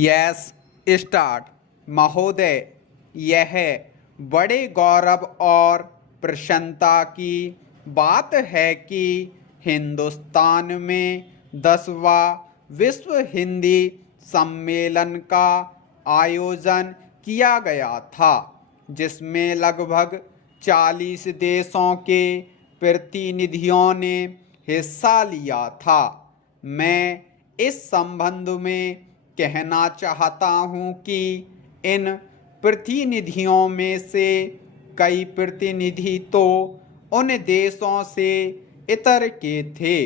Yes start. महोदय, यह बड़े गौरव और प्रसन्नता की बात है कि हिंदुस्तान में 10वां विश्व हिंदी सम्मेलन का आयोजन किया गया था, जिसमें लगभग 40 देशों के प्रतिनिधियों ने हिस्सा लिया था। मैं इस संबंध में कहना चाहता हूं कि इन प्रतिनिधियों में से कई प्रतिनिधि तो उन देशों से इतर के थे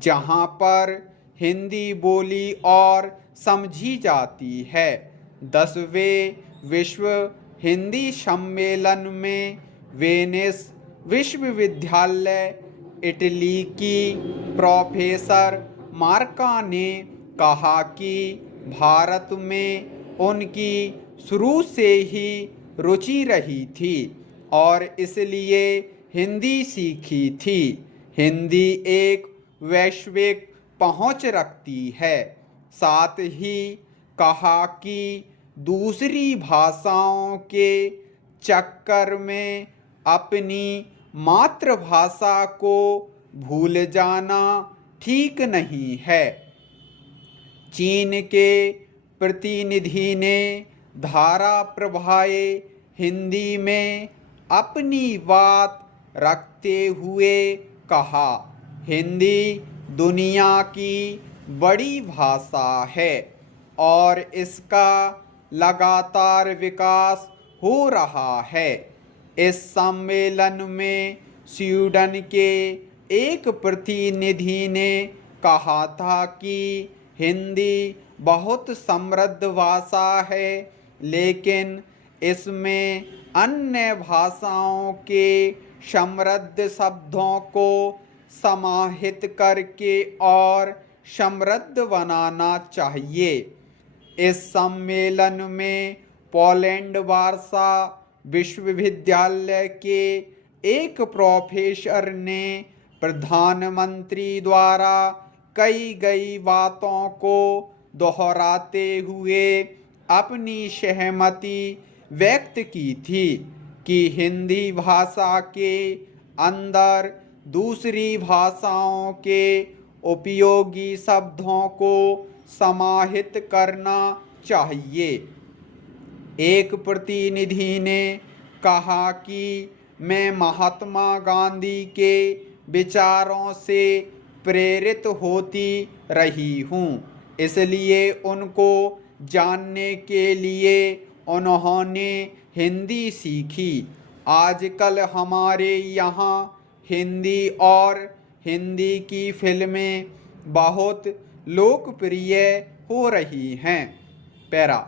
जहां पर हिंदी बोली और समझी जाती है। 10वें विश्व हिंदी सम्मेलन में वेनिस विश्वविद्यालय इटली की प्रोफेसर मार्का ने कहा कि भारत में उनकी शुरू से ही रुचि रही थी और इसलिए हिंदी सीखी थी। हिंदी एक वैश्विक पहुंच रखती है। साथ ही कहा कि दूसरी भाषाओं के चक्कर में अपनी मातृभाषा को भूल जाना ठीक नहीं है। चीन के प्रतिनिधि ने धारा प्रभाए हिंदी में अपनी बात रखते हुए कहा, हिंदी दुनिया की बड़ी भाषा है और इसका लगातार विकास हो रहा है। इस सम्मेलन में स्वीडन के एक प्रतिनिधि ने कहा था कि हिंदी बहुत समृद्ध भाषा है, लेकिन इसमें अन्य भाषाओं के समृद्ध शब्दों को समाहित करके और समृद्ध बनाना चाहिए। इस सम्मेलन में पोलैंड वार्सा विश्वविद्यालय के एक प्रोफेसर ने प्रधानमंत्री द्वारा कही गई बातों को दोहराते हुए अपनी सहमति व्यक्त की थी कि हिंदी भाषा के अंदर दूसरी भाषाओं के उपयोगी शब्दों को समाहित करना चाहिए। एक प्रतिनिधि ने कहा कि मैं महात्मा गांधी के विचारों से प्रेरित होती रही हूँ, इसलिए उनको जानने के लिए उन्होंने हिंदी सीखी। आजकल हमारे यहाँ हिंदी और हिंदी की फिल्में बहुत लोकप्रिय हो रही हैं। पैरा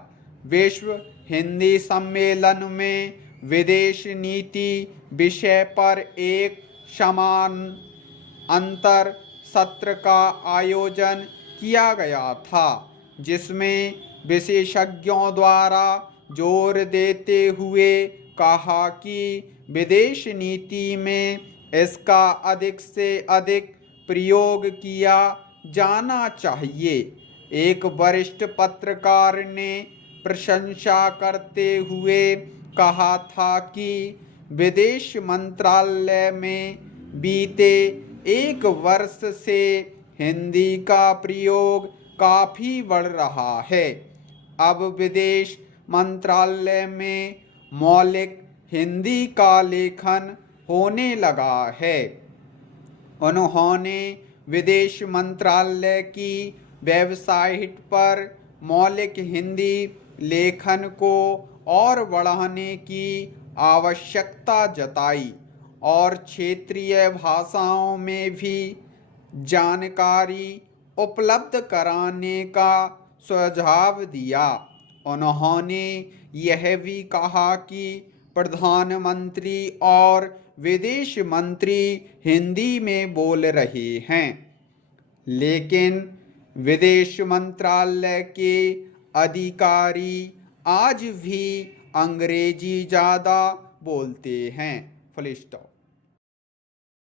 विश्व हिंदी सम्मेलन में विदेश नीति विषय पर एक समान अंतर सत्र का आयोजन किया गया था, जिसमें विशेषज्ञों द्वारा जोर देते हुए कहा कि विदेश नीति में इसका अधिक से अधिक प्रयोग किया जाना चाहिए। एक वरिष्ठ पत्रकार ने प्रशंसा करते हुए कहा था कि विदेश मंत्रालय में बीते एक वर्ष से हिंदी का प्रयोग काफ़ी बढ़ रहा है। अब विदेश मंत्रालय में मौलिक हिंदी का लेखन होने लगा है। उन्होंने विदेश मंत्रालय की वेबसाइट पर मौलिक हिंदी लेखन को और बढ़ाने की आवश्यकता जताई और क्षेत्रीय भाषाओं में भी जानकारी उपलब्ध कराने का सुझाव दिया। उन्होंने यह भी कहा कि प्रधानमंत्री और विदेश मंत्री हिंदी में बोल रहे हैं, लेकिन विदेश मंत्रालय के अधिकारी आज भी अंग्रेजी ज़्यादा बोलते हैं। Full stop.